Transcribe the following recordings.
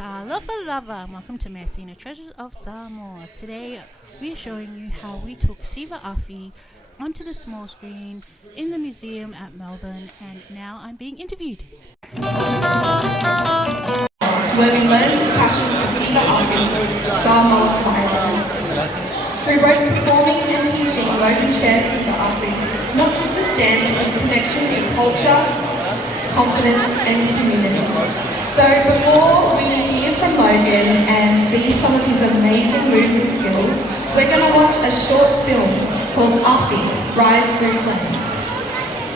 Talofa, and welcome to Measina Treasures of Samoa. Today we are showing you how we took Siva Afi onto the small screen in the museum at Melbourne, and now I'm being interviewed. Where we learned his passion for Siva Afi, Samoan fire dance. Through both performing and teaching, Logan shares Siva Afi not just as dance but as a connection to culture, confidence and community. So before we hear from Logan and see some of his amazing moves and skills, we're going to watch a short film called Afi, Rise Through Flame.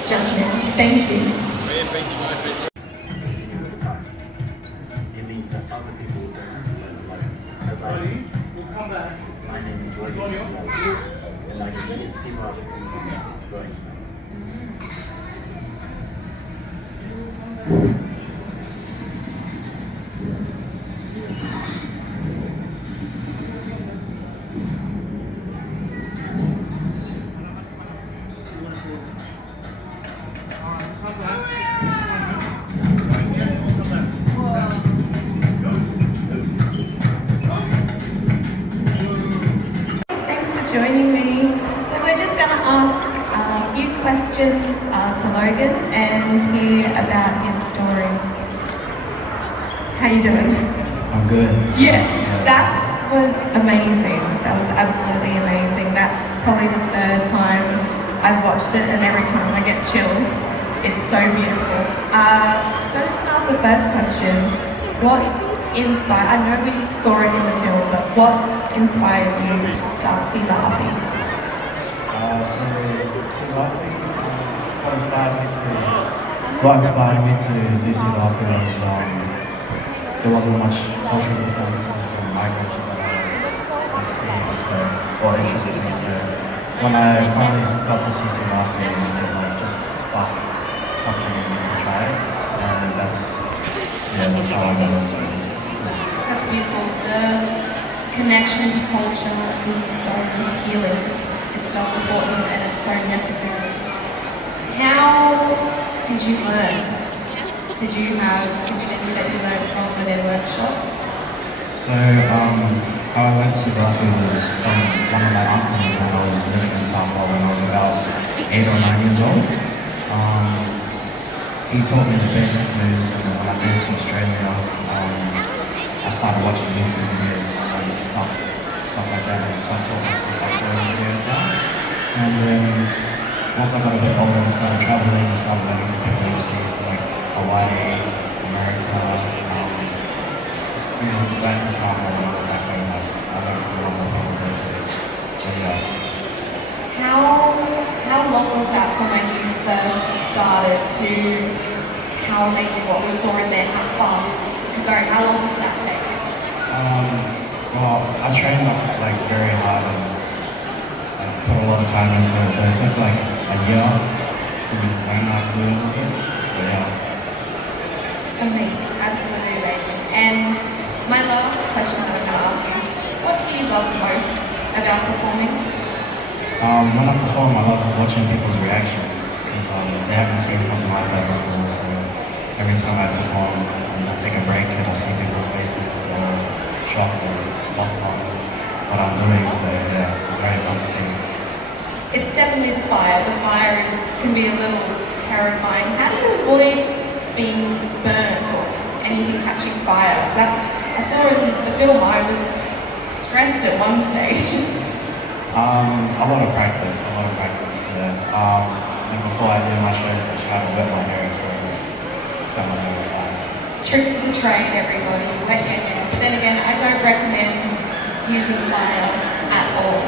Just now. Thank you. It means that other people don't like as I do. My name is Logan Tapuala, and I can see Siva Afi it's going. Joining me. So we're just going to ask a few questions to Logan and hear about his story. How you doing? I'm good. Yeah, that was amazing. That was absolutely amazing. That's probably the third time I've watched it, and every time I get chills. It's so beautiful. So I'm just going to ask the first question. What inspired, I know we saw it in the film, but what inspired you to start Siva Afi? Siva Afi, what inspired me to do Siva Afi was there wasn't much cultural performances from my culture that I see, or interested me. So when I finally got to see Siva Afi, it just sparked something in me to try it, and that's how I got into it. That's beautiful. The connection to culture is so healing. It's so important and it's so necessary. How did you learn? Did you have community that you learned from for their workshops? So how I learned Siva Afi was from one of my uncles when I was living in Samoa when I was about 8 or 9 years old. He taught me the basic moves, and when I moved to Australia, I started watching YouTube videos and stuff like that, and self-taught myself by slowing videos down. And then once I got a bit older and started traveling, I started learning from people overseas, from like Hawaii, America, back in Samoa when I went back home, I learned from a lot more people than today. So yeah. How long was that from when you first started to how amazing what we saw in there, how fast you could go? How long did that take? Well, I trained like very hard and put a lot of time into it, so it took like a year to just learn how to do it. But yeah. Amazing, absolutely amazing. And my last question that I'm going to ask you, what do you love most about performing? When I perform, I love watching people's reactions because they haven't seen something like that before. So every time I perform, I take a break and I see people's faces. They're shocked or locked on what I'm doing. So yeah, it's very fun to see. It's definitely the fire. The fire can be a little terrifying. How do you avoid being burnt or anything catching fire? I saw in the film I was stressed at one stage. A lot of practice, yeah. And before I do my shows, I try to wet my hair so it's not going to fire. Tricks of the trade, everybody, wet your hair. But then again, I don't recommend using fire at all.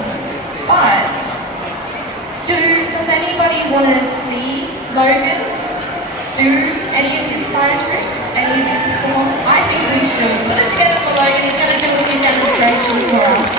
But, does anybody want to see Logan do any of his fire tricks, any of his performance? I think we should. Put it together for Logan, he's going to do a few demonstrations for us.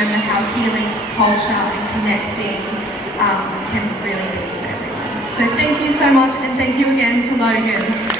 remember how healing culture and connecting can really be for everyone. So thank you so much, and thank you again to Logan.